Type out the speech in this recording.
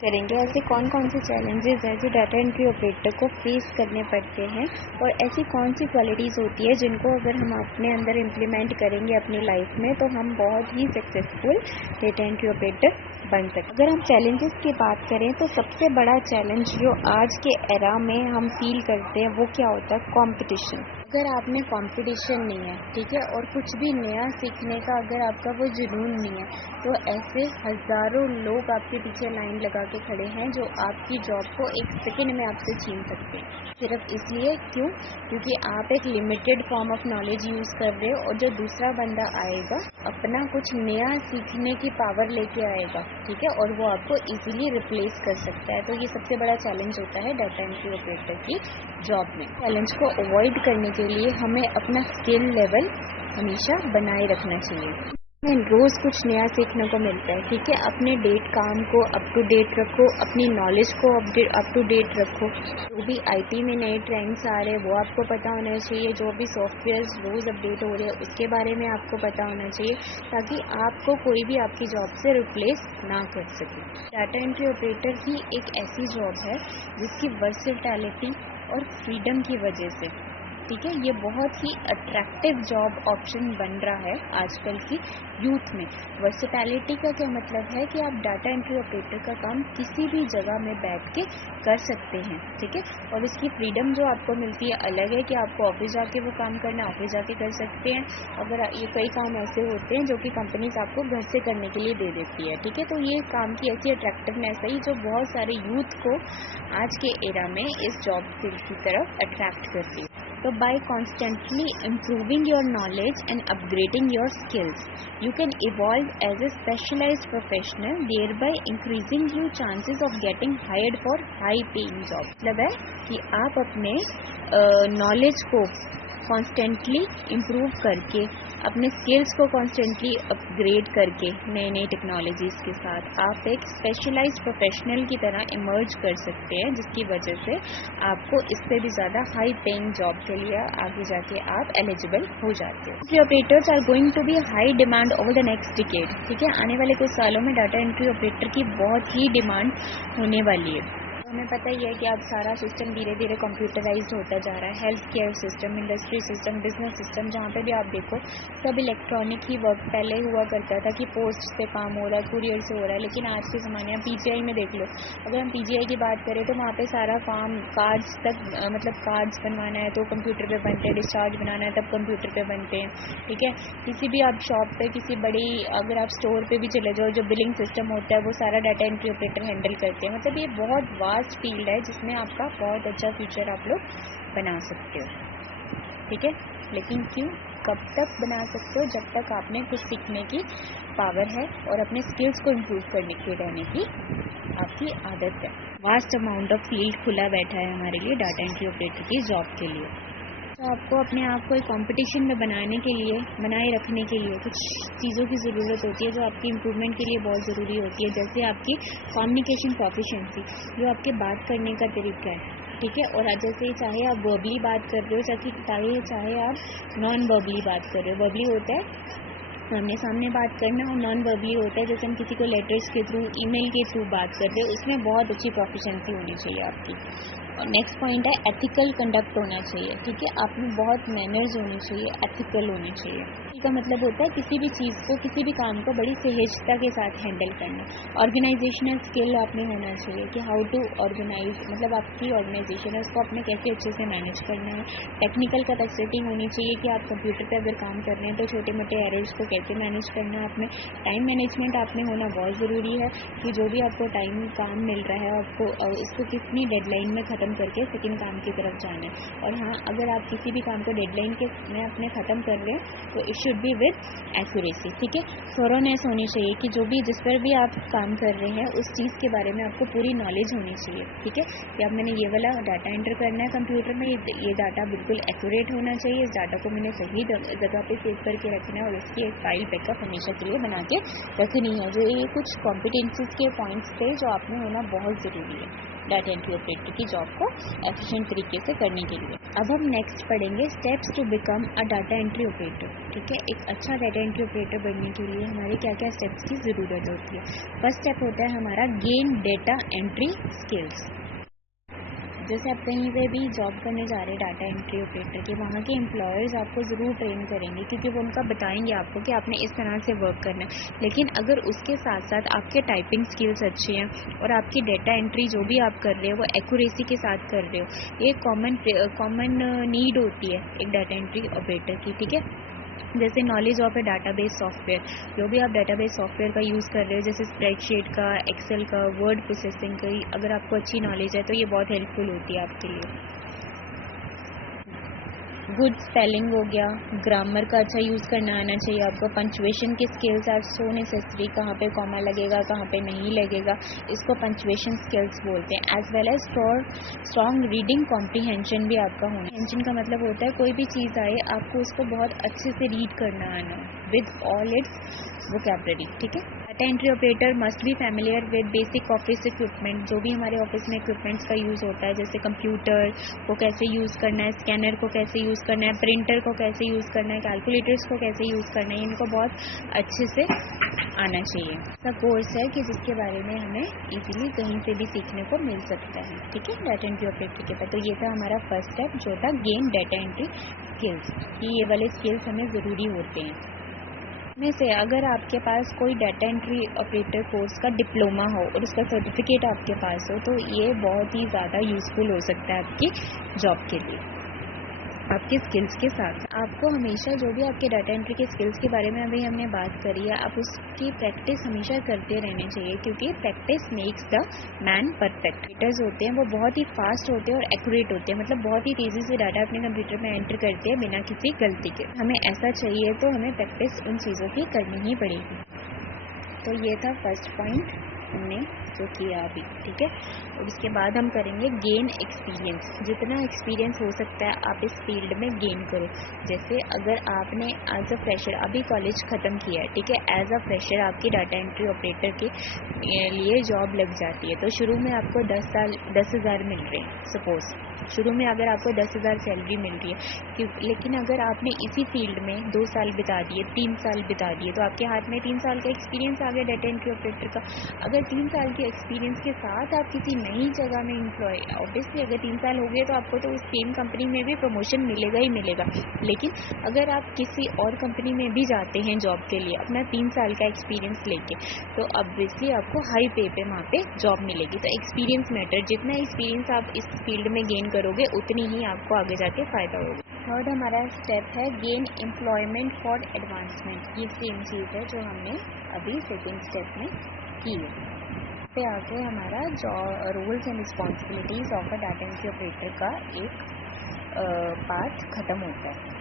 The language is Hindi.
करेंगे ऐसे कौन कौन से चैलेंजेस हैं जो डाटा एंट्री ऑपरेटर को फेस करने पड़ते हैं और ऐसी कौन सी क्वालिटीज़ होती है जिनको अगर हम अपने अंदर इम्प्लीमेंट करेंगे अपनी लाइफ में तो हम बहुत ही सक्सेसफुल डाटा एंट्री ऑपरेटर बन सकते। अगर हम चैलेंजेस की बात करें तो सबसे बड़ा चैलेंज जो आज के एरा में हम फील करते हैं वो क्या होता है? कंपटीशन। अगर आप में कंपटीशन नहीं है, ठीक है, और कुछ भी नया सीखने का अगर आपका वो जुनून नहीं है तो ऐसे हज़ारों लोग आपके पीछे लाइन लगा के खड़े हैं जो आपकी जॉब को एक सेकंड में आपसे छीन सकते हैं। सिर्फ इसलिए क्योंकि आप एक limited form of knowledge use कर रहे हो और जो दूसरा बंदा आएगा अपना कुछ नया सीखने की पावर लेके आएगा, ठीक है, और वो आपको इजीली रिप्लेस कर सकता है। तो ये सबसे बड़ा चैलेंज होता है डाटा एंट्री ऑपरेटर की जॉब में। चैलेंज को अवॉइड करने के लिए हमें अपना स्किल लेवल हमेशा बनाए रखना चाहिए। हमें रोज़ कुछ नया सीखने को मिलता है, ठीक है। अपने काम को अप टू डेट रखो, अपनी नॉलेज को अप टू डेट रखो। जो भी आईटी में नए ट्रेंड्स आ रहे हैं वो आपको पता होना चाहिए। जो भी सॉफ्टवेयर रोज़ अपडेट हो रहे हैं उसके बारे में आपको पता होना चाहिए ताकि आपको कोई भी आपकी जॉब से रिप्लेस ना कर सके। डाटा एंट्री ऑपरेटर ही एक ऐसी जॉब है जिसकी वर्सेटैलिटी और फ्रीडम की वजह से, ठीक है, ये बहुत ही अट्रैक्टिव जॉब ऑप्शन बन रहा है आजकल की यूथ में। वर्सेटैलिटी का क्या मतलब है कि आप डाटा एंट्री ऑपरेटर का काम किसी भी जगह में बैठ के कर सकते हैं, ठीक है, और इसकी फ्रीडम जो आपको मिलती है अलग है कि आपको ऑफिस जाके वो काम करना ऑफिस जाके कर सकते हैं। अगर ये कई काम ऐसे होते हैं जो कि कंपनीज आपको घर से करने के लिए दे देती है, ठीक है, तो ये काम की ऐसी अट्रैक्टिवनेस है जो बहुत सारे यूथ को आज के एरा में इस जॉब फील्ड की तरफ अट्रैक्ट करती है। So by constantly improving your knowledge and upgrading your skills, you can evolve as a specialized professional, thereby increasing your chances of getting hired for high paying job। मतलब है कि आप अपने नॉलेज को कॉन्स्टेंटली इम्प्रूव करके, अपने स्किल्स को कॉन्स्टेंटली अपग्रेड करके नए नए टेक्नोलॉजीज़ के साथ आप एक स्पेशलाइज्ड प्रोफेशनल की तरह इमर्ज कर सकते हैं, जिसकी वजह से आपको इससे भी ज़्यादा हाई पेइंग जॉब के लिए आगे जाके आप एलिजिबल हो जाते हो। ये operators are going to be high demand over the next decade, ठीक है। आने वाले कुछ सालों में डाटा एंट्री ऑपरेटर की बहुत ही डिमांड होने वाली है। हमें पता ही है कि अब सारा सिस्टम धीरे धीरे कंप्यूटराइज्ड होता जा रहा है। Health care system, industry system, business system, जहाँ पे भी आप देखो सब इलेक्ट्रॉनिक ही वर्क पहले हुआ करता था कि पोस्ट से काम हो रहा है, कुरियर से हो रहा है, लेकिन आज के ज़माने में पीजीआई में देख लो। अगर हम पीजीआई की बात करें तो वहाँ पे सारा काम कार्ड्स तक, मतलब कार्ड्स बनवाना है तो कंप्यूटर पे बनते हैं, डिस्चार्ज बनाना है तब कंप्यूटर पे बनते हैं, ठीक है। किसी भी आप शॉप पे, किसी बड़ी, अगर आप स्टोर पे भी चले जाओ, जो बिलिंग सिस्टम होता है वो सारा डाटा एंट्री ऑपरेटर हैंडल करते हैं। मतलब ये बहुत वास्ट फील्ड है जिसमें आपका बहुत अच्छा फ्यूचर आप लोग बना सकते हो, ठीक है। लेकिन क्यों, कब तक बना सकते हो? जब तक आपने कुछ सीखने की पावर है और अपने स्किल्स को इम्प्रूव करने के रहने की आपकी आदत है। वास्ट अमाउंट ऑफ फील्ड खुला बैठा है हमारे लिए डाटा एंट्री ऑपरेटर की जॉब के लिए। तो आपको अपने आप को एक कंपटीशन में बनाए रखने के लिए कुछ चीज़ों की ज़रूरत होती है जो आपकी इम्प्रूवमेंट के लिए बहुत ज़रूरी होती है। जैसे आपकी कम्युनिकेशन प्रोफिशिएंसी, जो आपके बात करने का तरीका है, ठीक है। और जैसे चाहे आप वर्बली बात कर रहे हो, चाहे आप नॉन वर्बली बात कर रहे हो। वर्बली होता है सामने सामने बात करना और नॉन वर्बली होता है जैसे हम किसी को लेटर्स के थ्रू, ईमेल के थ्रू बात करते हैं, उसमें बहुत अच्छी प्रोफिशिएंसी होनी चाहिए आपकी। और नेक्स्ट पॉइंट है एथिकल कंडक्ट होना चाहिए, ठीक है। आप में बहुत मैनर्स होनी चाहिए, एथिकल होनी चाहिए। इसका मतलब होता है किसी भी चीज़ को, किसी भी काम को बड़ी सहजता के साथ हैंडल करना। ऑर्गेनाइजेशनल स्किल आप में होना चाहिए कि हाउ टू ऑर्गेनाइज, मतलब आपकी ऑर्गेनाइजेशन है उसको आपने कैसे अच्छे से मैनेज करना है। टेक्निकल कैपेसिटी होनी चाहिए कि आप कंप्यूटर पर अगर काम कर रहे हैं तो छोटे मोटे एरर्स को कैसे मैनेज करना है। आप में टाइम मैनेजमेंट आप में होना बहुत ज़रूरी है कि जो भी आपको टाइम काम मिल रहा है आपको उसको कितनी डेडलाइन में ख़त्म करके सेकंड काम की तरफ जाना है। और हाँ, अगर आप किसी भी काम को डेडलाइन के में अपने ख़त्म कर रहे हैं तो it should be with accuracy, ठीक है। थोरोनेस होनी चाहिए कि जो भी, जिस पर भी आप काम कर रहे हैं उस चीज़ के बारे में आपको पूरी नॉलेज होनी चाहिए, ठीक है। कि अब मैंने ये वाला डाटा एंटर करना है कंप्यूटर में, ये डाटा बिल्कुल एक्यूरेट होना चाहिए, इस डाटा को मैंने सही जगह पे सेव करके रखना है और उसकी एक फाइल बैकअप हमेशा के लिए बना के रखनी है। जो ये कुछ कॉम्पिटेंसीज के पॉइंट्स थे जो आप में होना बहुत ज़रूरी है। डाटा एंट्री ऑपरेटर की जॉब को एफिशिएंट तरीके से करने के लिए। अब हम नेक्स्ट पढ़ेंगे steps to become a data entry operator. ठीक है, एक अच्छा डाटा एंट्री ऑपरेटर बनने के लिए हमारे क्या क्या स्टेप्स की ज़रूरत होती है। फर्स्ट स्टेप होता है हमारा गेन डेटा एंट्री स्किल्स। जैसे आप कहीं पे भी जॉब करने जा रहे हैं डाटा एंट्री ऑपरेटर के, वहाँ के एम्प्लॉयर्स आपको ज़रूर ट्रेन करेंगे, क्योंकि वो उनका बताएंगे आपको कि आपने इस तरह से वर्क करना है। लेकिन अगर उसके साथ साथ आपके टाइपिंग स्किल्स अच्छे हैं और आपकी डेटा एंट्री जो भी आप कर रहे हो वो एक्यूरेसी के साथ कर रहे हो, ये कॉमन नीड होती है एक डाटा एंट्री ऑपरेटर की। ठीक है, जैसे knowledge of A database software, जो भी आप डाटाबेस सॉफ्टवेयर का यूज़ कर रहे हो, जैसे स्प्रेडशीट का, एक्सेल का, वर्ड प्रोसेसिंग का, अगर आपको अच्छी नॉलेज है तो ये बहुत हेल्पफुल होती है आपके लिए। गुड स्पेलिंग हो गया, ग्रामर का अच्छा यूज़ करना आना चाहिए आपको। पंचुएशन की स्किल्स आर सो नेसेसरी, कहाँ पे कॉमा लगेगा कहाँ पे नहीं लगेगा, इसको पंचुएशन स्किल्स बोलते हैं। As well as for strong reading comprehension भी आपका होना। कॉम्प्रीहेंशन का मतलब होता है कोई भी चीज़ आए आपको उसको बहुत अच्छे से रीड करना आना विद ऑल इट्स वोकैबुलरी। ठीक है, data entry operator must be familiar with basic office equipment, जो भी हमारे ऑफिस में इक्विपमेंट्स का यूज़ होता है, जैसे कंप्यूटर को कैसे यूज़ करना है, स्कैनर को कैसे यूज़ करना है, प्रिंटर को कैसे यूज़ करना है, कैलकुलेटर्स को कैसे यूज़ करना है, इनको बहुत अच्छे से आना चाहिए। ऐसा कोर्स है कि जिसके बारे में हमें इजीली कहीं से भी सीखने को मिल सकता है। ठीक है, डाटा एंट्री ऑपरेटर के पास। तो ये था हमारा फर्स्ट स्टेप जो था गेन डाटा एंट्री स्किल्स, कि ये वाले स्किल्स हमें ज़रूरी होते हैं। में से अगर आपके पास कोई डाटा एंट्री ऑपरेटर कोर्स का डिप्लोमा हो और उसका सर्टिफिकेट आपके पास हो, तो ये बहुत ही ज़्यादा यूज़फुल हो सकता है आपकी जॉब के लिए। आपके स्किल्स के साथ आपको हमेशा जो भी आपके डाटा एंट्री के स्किल्स के बारे में अभी हमने बात करी है, आप उसकी प्रैक्टिस हमेशा करते रहने चाहिए, क्योंकि practice makes the man perfect. Readers होते हैं वो बहुत ही फास्ट होते हैं और एक्यूरेट होते हैं, मतलब बहुत ही तेज़ी से डाटा अपने कंप्यूटर में एंटर करते हैं बिना किसी गलती के। हमें ऐसा चाहिए तो हमें प्रैक्टिस उन चीज़ों की करनी ही पड़ेगी। तो ये था फर्स्ट पॉइंट हमने जो किया अभी। ठीक है, और उसके बाद हम करेंगे गेन एक्सपीरियंस। जितना एक्सपीरियंस हो सकता है आप इस फील्ड में गेन करो। जैसे अगर आपने एज अ फ्रेशर अभी कॉलेज ख़त्म किया है, ठीक है, एज अ फ्रेशर आपकी डाटा एंट्री ऑपरेटर के लिए जॉब लग जाती है, तो शुरू में आपको 10,000 मिल रहे हैं। सपोज़ शुरू में अगर आपको 10,000 सैलरी मिल रही है, लेकिन अगर आपने इसी फील्ड में 2 साल बिता दिए, 3 साल बिता दिए, तो आपके हाथ में 3 साल का एक्सपीरियंस आ गया डाटा एंट्री ऑपरेटर का। अगर 3 साल के एक्सपीरियंस के साथ आप किसी नई जगह में एम्प्लॉय, ऑब्वियसली अगर 3 साल हो गए तो आपको तो उस सेम कंपनी में भी प्रमोशन मिलेगा ही मिलेगा। लेकिन अगर आप किसी और कंपनी में भी जाते हैं जॉब के लिए अपना 3 साल का एक्सपीरियंस लेके, तो ऑब्वियसली आपको हाई पे वहाँ पे जॉब मिलेगी। तो एक्सपीरियंस मैटर, जितना एक्सपीरियंस आप इस फील्ड में गेन करोगे उतनी ही आपको आगे जाके फ़ायदा होगा। थर्ड हमारा स्टेप है गेन एम्प्लॉयमेंट फॉर एडवांसमेंट। ये सेम चीज़ है जो हमने अभी सेकेंड स्टेप में की है। पे आके हमारा roles and responsibilities of a data entry operator का एक पार्ट ख़त्म होता है।